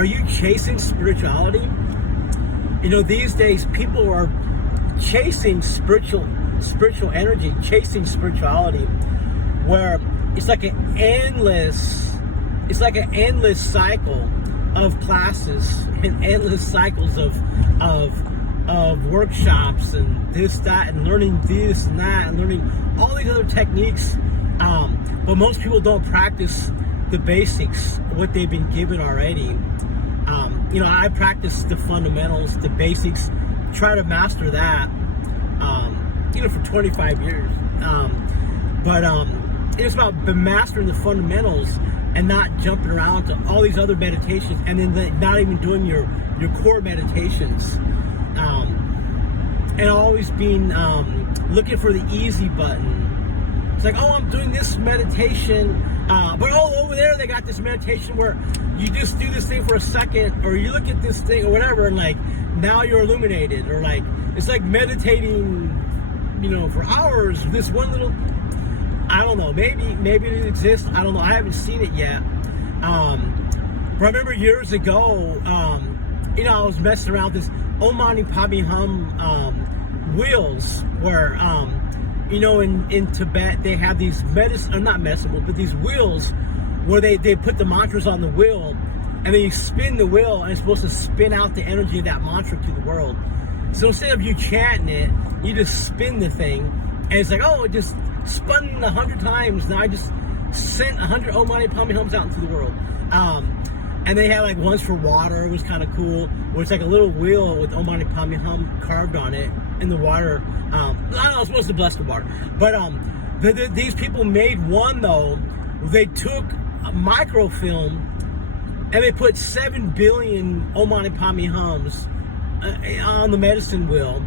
Are you chasing spirituality? These days people are chasing spiritual energy, chasing spirituality, where it's like an endless cycle of classes and endless cycles of workshops and this, that, and learning this and that, and learning all these other techniques. But most people don't practice the basics, what they've been given already. I practice the fundamentals, the basics, try to master that, for 25 years. But it's about mastering the fundamentals and not jumping around to all these other meditations, and then not even doing your core meditations. And always being looking for the easy button. It's like, I'm doing this meditation, but over there they got this meditation where you just do this thing for a second, or you look at this thing or whatever, and like now you're illuminated, or like it's like meditating, for hours. This one little, I don't know, maybe it exists. I don't know. I haven't seen it yet. But I remember years ago, I was messing around with this Om Mani Padme Hum wheels, where in Tibet they have these but these wheels where they put the mantras on the wheel, and then you spin the wheel, and it's supposed to spin out the energy of that mantra to the world. So instead of you chanting it, you just spin the thing, and it's like, it just spun 100 times. Now I just sent 100 Om Mani Padme Hums out into the world. And they had like ones for water. It was kind of cool, where it's like a little wheel with Om Mani Padme Hum carved on it, and the water. I don't know, it's supposed to bless the water. But these people made one though. They took a microfilm and they put 7 billion Om Mani Padme Hums on the medicine wheel.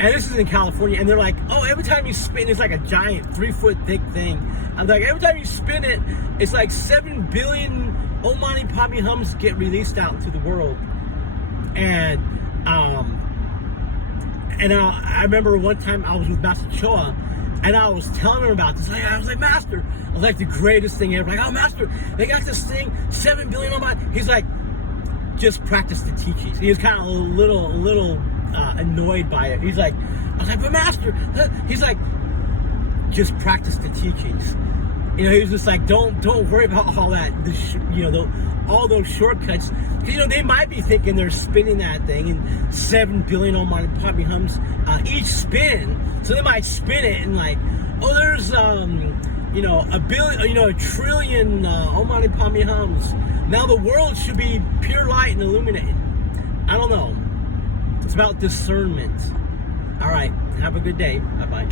And this is in California, and they're like, every time you spin, it's like a giant 3-foot thick thing. I'm like, every time you spin it, it's like 7 billion Om Mani Padme Hums get released out into the world. And I remember one time I was with Master Choa, and I was telling him about this. I was like, Master, I was like the greatest thing ever. Like, Master, they got this thing, 7 billion Om Mani. He's like, just practice the teachings. He was kind of a little annoyed by it. He's like, I was like, but Master, he's like, just practice the teachings. He was just like, don't worry about all that, all those shortcuts. They might be thinking they're spinning that thing, and 7 billion Om Mani Padme Hums each spin. So they might spin it and like, there's a billion, a trillion Om Mani Padme Hums. Now the world should be pure light and illuminated. I don't know. It's about discernment. All right. Have a good day. Bye-bye.